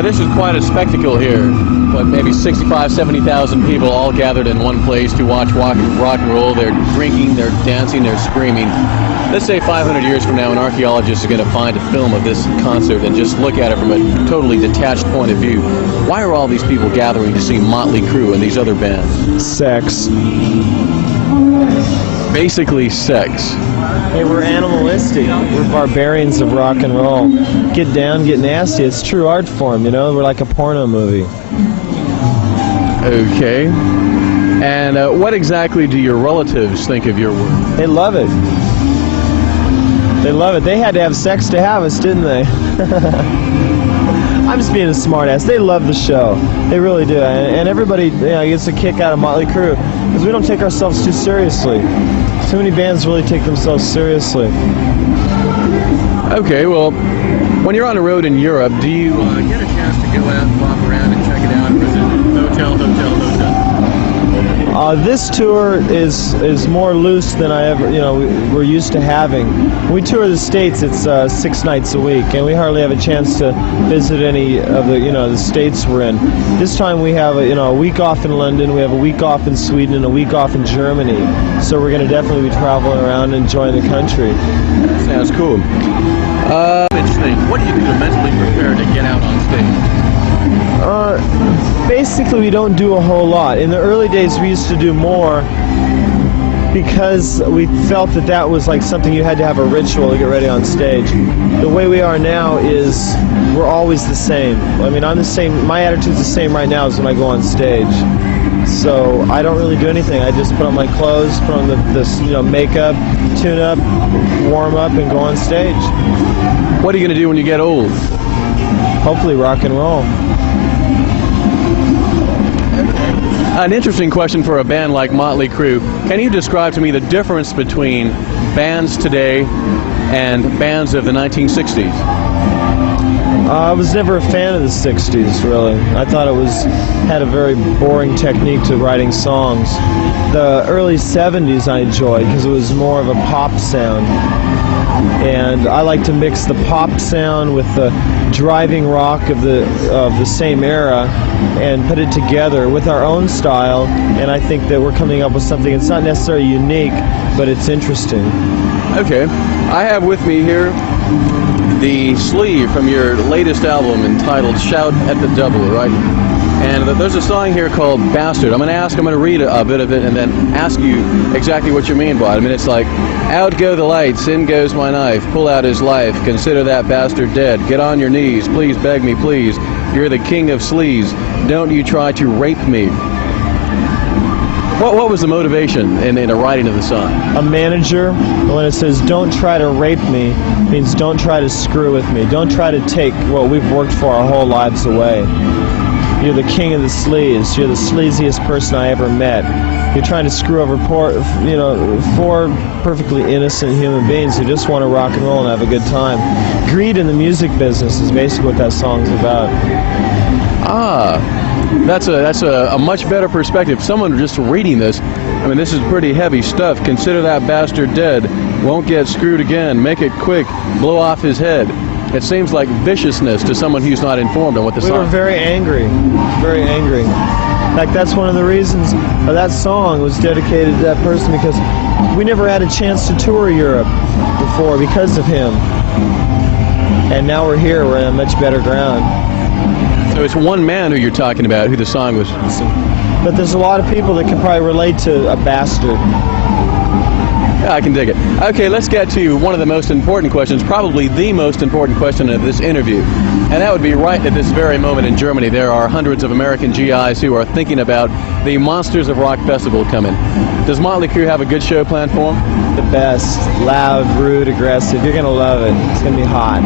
This is quite a spectacle here. What, maybe 65, 70,000 people all gathered in one place to watch rock and roll. They're drinking, they're dancing, they're screaming. Let's say 500 years from now, an archaeologist is going to find a film of this concert and just look at it from a totally detached point of view. Why are all these people gathering to see Motley Crue and these other bands? Sex. Basically sex. Hey, we're animalistic. We're barbarians of rock and roll. Get down, get nasty. It's true art form, you know? We're like a porno movie. Okay. And what exactly do your relatives think of your work? They love it. They love it. They had to have sex to have us, didn't they? I'm just being a smartass. They love the show. They really do. And everybody, gets a kick out of Motley Crue because we don't take ourselves too seriously. Too many bands really take themselves seriously. Okay, well, when you're on the road in Europe, do you get a chance to go out and walk around and check it out, or is it hotel? This tour is more loose than I ever, we're used to having. When we tour the States, it's 6 nights a week, and we hardly have a chance to visit any of the states we're in. This time we have a week off in London, we have a week off in Sweden, and a week off in Germany. So we're going to definitely be traveling around and enjoying the country. Sounds cool. Interesting. What do you do to mentally prepare to get out on stage? Basically, we don't do a whole lot. In the early days, we used to do more because we felt that was like something you had to have a ritual to get ready on stage. The way we are now is we're always the same. I mean, I'm the same. My attitude's the same right now as when I go on stage. So I don't really do anything. I just put on my clothes, put on the makeup, tune up, warm up, and go on stage. What are you going to do when you get old? Hopefully rock and roll. An interesting question for a band like Motley Crue. Can you describe to me the difference between bands today and bands of the 1960s? I was never a fan of the 60s, really. I thought it had a very boring technique to writing songs. The early 70s I enjoyed because it was more of a pop sound. And I like to mix the pop sound with the driving rock of the same era and put it together with our own style, and I think that we're coming up with something. It's not necessarily unique, but it's interesting. Okay. I have with me here the sleeve from your latest album entitled Shout at the Double, right? And there's a song here called Bastard. I'm going to read a bit of it and then ask you exactly what you mean by it. I mean, it's like, out go the lights, in goes my knife, pull out his life, consider that bastard dead, get on your knees, please beg me, please, you're the king of sleaze, don't you try to rape me. What was the motivation in the writing of the song? A manager, when it says don't try to rape me, means don't try to screw with me, don't try to take what we've worked for our whole lives away. You're the king of the sleaze. You're the sleaziest person I ever met. You're trying to screw over four perfectly innocent human beings who just want to rock and roll and have a good time. Greed in the music business is basically what that song's about. That's a much better perspective. Someone just reading this, I mean, this is pretty heavy stuff. Consider that bastard dead. Won't get screwed again. Make it quick. Blow off his head. It seems like viciousness to someone who's not informed on what the song is. We were very angry. Very angry. In fact, that's one of the reasons that song was dedicated to that person, because we never had a chance to tour Europe before because of him. And now we're here. We're in a much better ground. So it's one man who you're talking about, who the song was. But there's a lot of people that can probably relate to a bastard. Yeah, I can dig it. Okay, let's get to one of the most important questions, probably the most important question of this interview. And that would be, right at this very moment in Germany, there are hundreds of American GIs who are thinking about the Monsters of Rock Festival coming. Does Motley Crue have a good show planned for them? The best. Loud, rude, aggressive. You're going to love it. It's going to be hot.